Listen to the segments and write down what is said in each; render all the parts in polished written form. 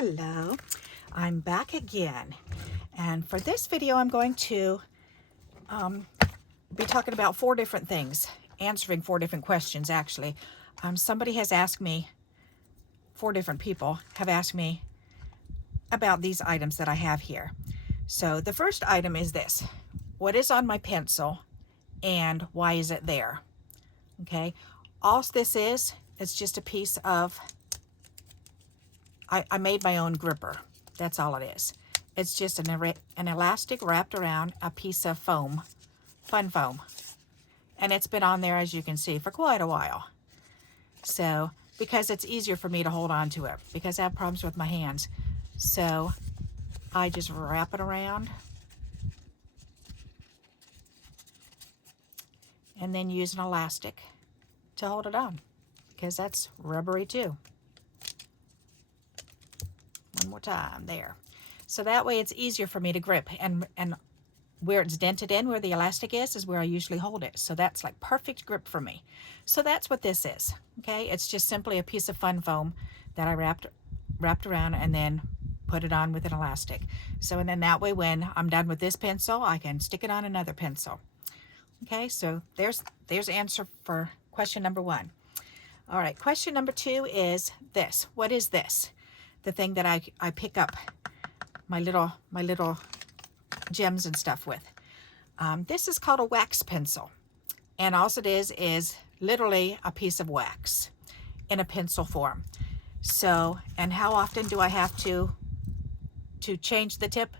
Hello, I'm back again, and for this video I'm going to be talking about 4 different things, answering 4 different questions actually. Somebody has asked me, 4 different people have asked me about these items that I have here. So the first item is this: what is on my pencil and why is it there? Okay, all this is, it's just a piece of, I made my own gripper. That's all it is. It's just an elastic wrapped around a piece of foam, fun foam. And it's been on there, as you can see, for quite a while. So, because it's easier for me to hold on to it, because I have problems with my hands. So, I just wrap it around. And then use an elastic to hold it on, because that's rubbery too. One more time, there. So that way it's easier for me to grip, and where it's dented in, where the elastic is where I usually hold it. So that's like perfect grip for me. So that's what this is, okay? It's just simply a piece of fun foam that I wrapped around and then put it on with an elastic. So, and then that way when I'm done with this pencil, I can stick it on another pencil. Okay, so there's answer for question number 1. All right, question number 2 is this. What is this? The thing that I pick up my little gems and stuff with. This is called a wax pencil, and all it is literally a piece of wax in a pencil form. So, and how often do I have to change the tip?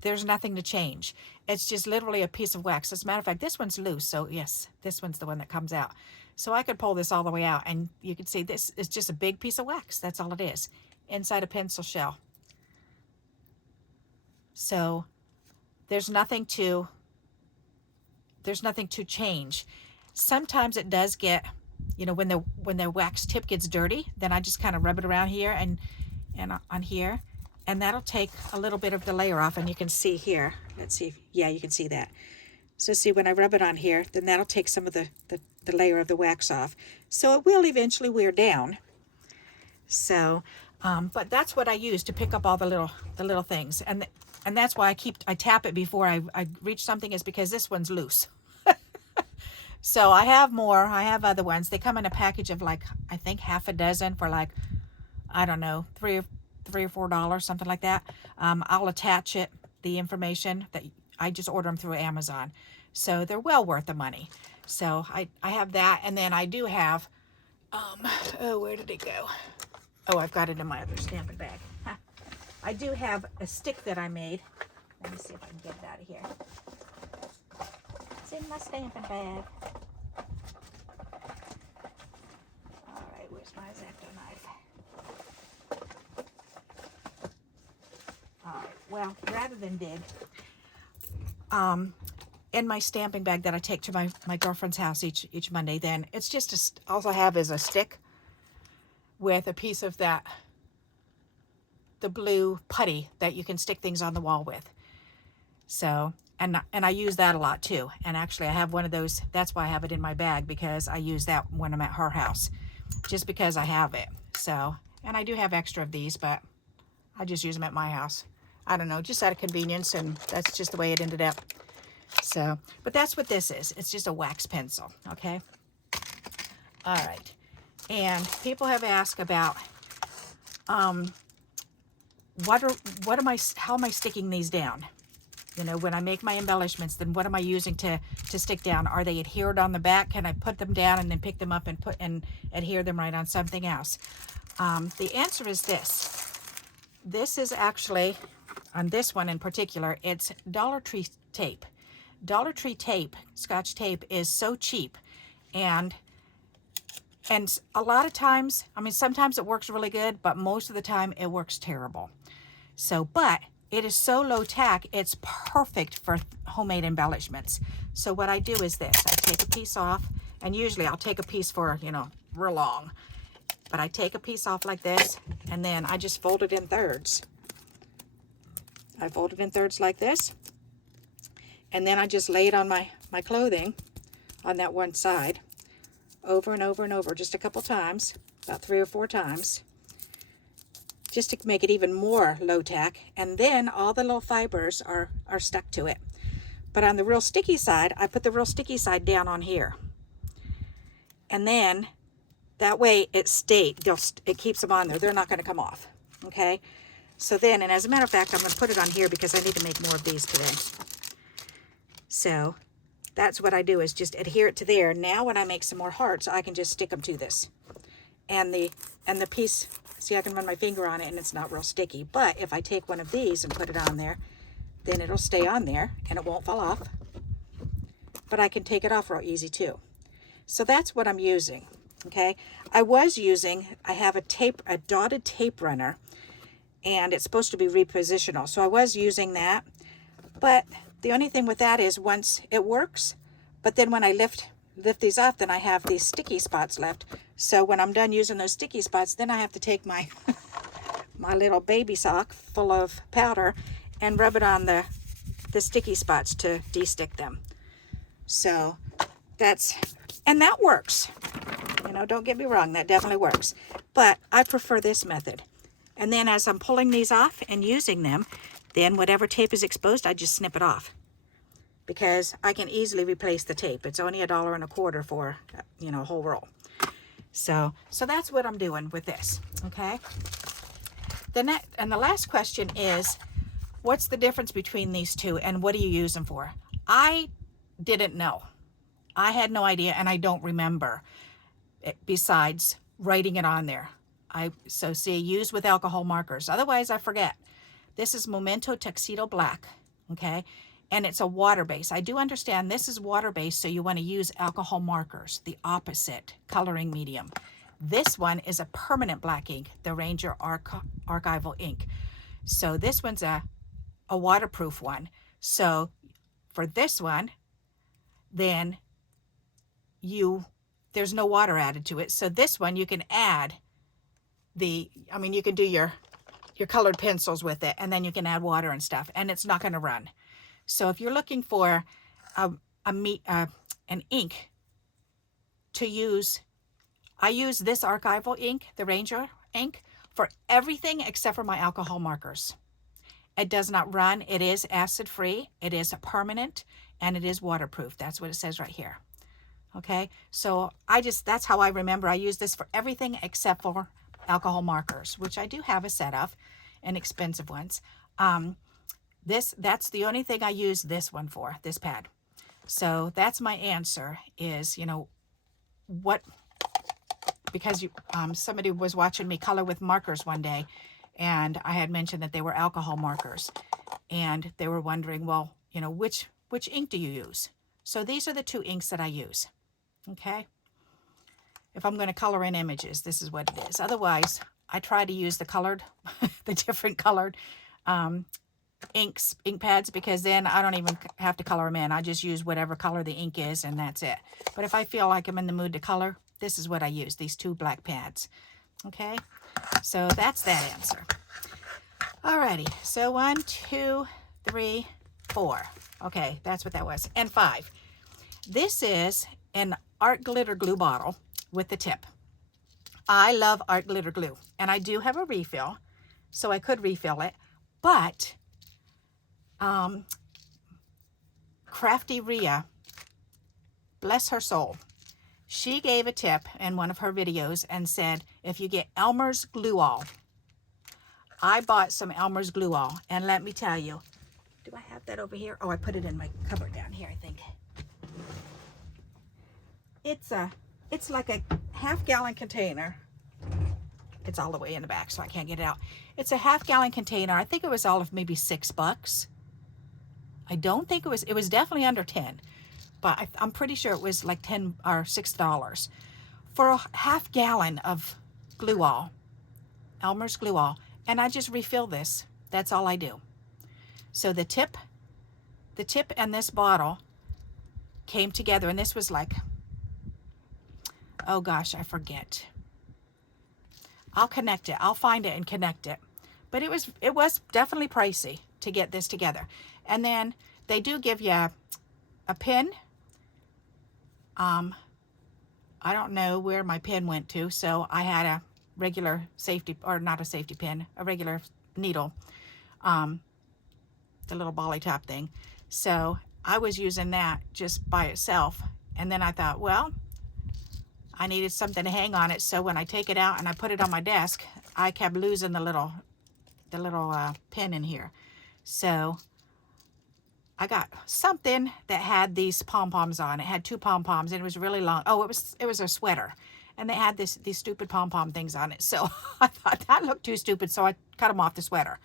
There's nothing to change. It's just literally a piece of wax. As a matter of fact, this one's loose, so yes, this one's the one that comes out. So I could pull this all the way out, and you can see this is just a big piece of wax. That's all it is, inside a pencil shell. So there's nothing to change. Sometimes it does get, you know, when the wax tip gets dirty, then I just kind of rub it around here and on here, and that'll take a little bit of the layer off. And you can see here, let's see, yeah, you can see that. So see, when I rub it on here, then that'll take some of the layer of the wax off. So it will eventually wear down. So, but that's what I use to pick up all the little things. And that's why I tap it before I reach something, is because this one's loose. So I have more. I have other ones. They come in a package of like, I think half a dozen for like, I don't know, $3 or $4, something like that. I'll attach the information that I just order them through Amazon. So they're well worth the money. So I have that, and then I do have, oh, where did it go? Oh, I've got it in my other stamping bag. Huh. I do have a stick that I made. Let me see if I can get it out of here. It's in my stamping bag. All right, where's my X-Acto knife? All right, well, rather than dig, in my stamping bag that I take to my girlfriend's house each Monday, then it's just all I have is a stick with a piece of the blue putty that you can stick things on the wall with. So, and I use that a lot too. And actually I have one of those. That's why I have it in my bag, because I use that when I'm at her house, just because I have it. So, and I do have extra of these, but I just use them at my house. I don't know, just out of convenience, and that's just the way it ended up. So, but that's what this is. It's just a wax pencil, okay? All right. And people have asked about how am I sticking these down? You know, when I make my embellishments, then what am I using to stick down? Are they adhered on the back? Can I put them down and then pick them up and adhere them right on something else? The answer is this. This is actually, on this one in particular, it's Dollar Tree tape. Dollar Tree tape, Scotch tape, is so cheap, and a lot of times, I mean, sometimes it works really good, but most of the time it works terrible. So, but it is so low tack, it's perfect for homemade embellishments. So what I do is this: I take a piece off, and usually I'll take a piece for, you know, real long, but I take a piece off like this, and then I just fold it in thirds. I fold it in thirds like this, and then I just lay it on my clothing on that one side, over and over and over, just a couple times, about 3 or 4 times, just to make it even more low tack, and then all the little fibers are stuck to it. But on the real sticky side, I put the real sticky side down on here, and then that way it keeps them on there. They're not going to come off. Okay, so then, and as a matter of fact, I'm going to put it on here because I need to make more of these today. So that's what I do, is just adhere it to there. Now when I make some more hearts, I can just stick them to this. And the piece, see, I can run my finger on it and it's not real sticky. But if I take one of these and put it on there, then it'll stay on there and it won't fall off. But I can take it off real easy too. So that's what I'm using. Okay, I have a dotted tape runner, and it's supposed to be repositional. So I was using that, but the only thing with that is once it works, but then when I lift these off, then I have these sticky spots left. So when I'm done using those sticky spots, then I have to take my my little baby sock full of powder and rub it on the sticky spots to de-stick them. So and that works. You know, don't get me wrong, that definitely works. But I prefer this method. And then as I'm pulling these off and using them, then whatever tape is exposed, I just snip it off. Because I can easily replace the tape. It's only $1.25 for, you know, a whole roll. So that's what I'm doing with this, okay? And the last question is, what's the difference between these two and what do you use them for? I didn't know. I had no idea, and I don't remember it, besides writing it on there. So see, use with alcohol markers. Otherwise, I forget. This is Memento Tuxedo Black, okay? And it's a water base. I do understand this is water based, so you want to use alcohol markers, the opposite coloring medium. This one is a permanent black ink, the Ranger Archival ink. So this one's a waterproof one. So for this one, then there's no water added to it. So this one you can add you can do your colored pencils with it, and then you can add water and stuff, and it's not going to run. So if you're looking for an ink to use, I use this archival ink, the Ranger ink, for everything except for my alcohol markers. It does not run. It is acid free. It is permanent, and it is waterproof. That's what it says right here. Okay, so that's how I remember. I use this for everything except for alcohol markers, which I do have a set of, and expensive ones. That's the only thing I use this one for, this pad. So that's my answer is, you know, because somebody was watching me color with markers one day, and I had mentioned that they were alcohol markers, and they were wondering, well, you know, which ink do you use? So these are the two inks that I use. Okay, if I'm going to color in images, this is what it is. Otherwise, I try to use the different colored ink pads, because then I don't even have to color them in. I just use whatever color the ink is, and that's it. But if I feel like I'm in the mood to color, this is what I use, these two black pads. Okay, so that's that answer. Alrighty, so 1, 2, 3, 4. Okay, that's what that was. And 5. This is an art glitter glue bottle with the tip. I love art glitter glue, and I do have a refill, so I could refill it, but Crafty Rhea, bless her soul, she gave a tip in one of her videos and said, if you get Elmer's Glue All. I bought some Elmer's Glue All, and let me tell you, do I have that over here? Oh, I put it in my cupboard down here, I think. It's like a half-gallon container. It's all the way in the back, so I can't get it out. It's a half-gallon container. I think it was all of maybe $6. I don't think it was definitely under 10, but I'm pretty sure it was like 10 or $6 for a half gallon of Glue All, Elmer's Glue All, and I just refill this. That's all I do. So the tip and this bottle came together, and this was like, oh gosh, I forget. I'll connect it. I'll find it and connect it. But it was definitely pricey to get this together. And then they do give you a pin. I don't know where my pin went to, so I had regular safety, or not a safety pin, a regular needle, the little bally top thing. So I was using that just by itself. And then I thought, well, I needed something to hang on it. So when I take it out and I put it on my desk, I kept losing the little pin in here. So I got something that had these pom-poms on. It had 2 pom-poms and it was really long. Oh, it was a sweater. And they had these stupid pom-pom things on it. So I thought that looked too stupid, so I cut them off the sweater.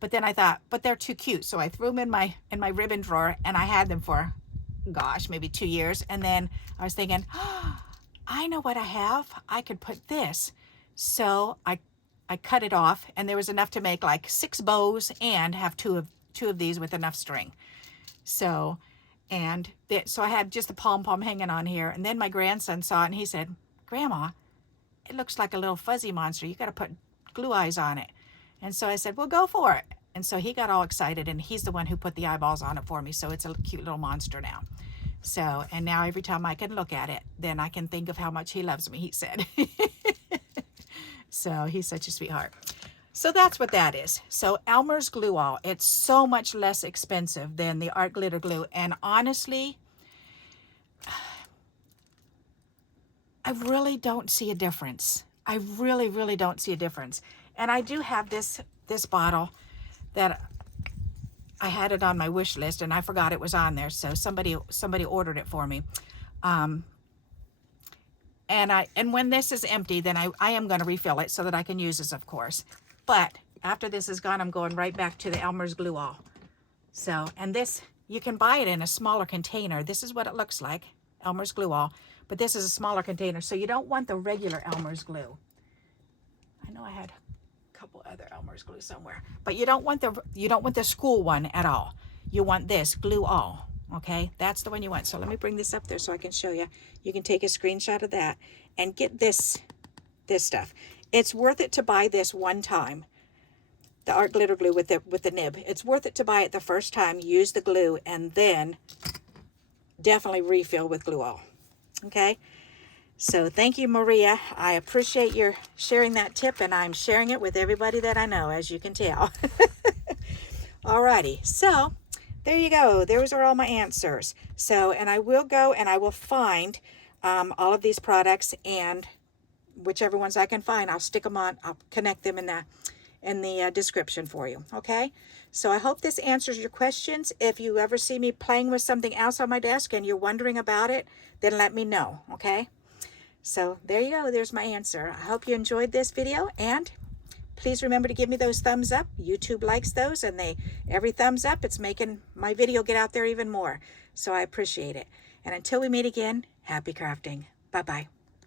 But then I thought, but they're too cute. So I threw them in my ribbon drawer, and I had them for, gosh, maybe 2 years. And then I was thinking, oh, I know what I have. I could put this. So I cut it off, and there was enough to make like 6 bows and have two of these with enough string. So, so I had just a pom-pom hanging on here. And then my grandson saw it, and he said, Grandma, it looks like a little fuzzy monster. You got to put glue eyes on it. And so I said, well, go for it. And so he got all excited, and he's the one who put the eyeballs on it for me. So it's a cute little monster now. So, and now every time I can look at it, then I can think of how much he loves me, he said. So he's such a sweetheart. So that's what that is. So Elmer's Glue All. It's so much less expensive than the art glitter glue. And honestly, I really don't see a difference. I really, really don't see a difference. And I do have this bottle that I had it on my wish list, and I forgot it was on there. So somebody ordered it for me. And when this is empty, then I am going to refill it so that I can use this, of course. But after this is gone, I'm going right back to the Elmer's Glue All. So, and this, you can buy it in a smaller container. This is what it looks like, Elmer's Glue All. But this is a smaller container, so you don't want the regular Elmer's glue. I know I had a couple other Elmer's glue somewhere, but you don't want the school one at all. You want this Glue All. Okay, that's the one you want. So let me bring this up there so I can show you. You can take a screenshot of that and get this stuff. It's worth it to buy this one time. The art glitter glue with the nib. It's worth it to buy it the first time, use the glue, and then definitely refill with Glue All. Okay, so thank you, Maria. I appreciate your sharing that tip, and I'm sharing it with everybody that I know, as you can tell. Alrighty, so there you go. Those are all my answers. So, and I will go and I will find all of these products, and whichever ones I can find, I'll stick them on. I'll connect them in the description for you. Okay. So I hope this answers your questions. If you ever see me playing with something else on my desk and you're wondering about it, then let me know. Okay. So there you go. There's my answer. I hope you enjoyed this video, and please remember to give me those thumbs up. YouTube likes those, and every thumbs up, it's making my video get out there even more. So I appreciate it. And until we meet again, happy crafting. Bye-bye.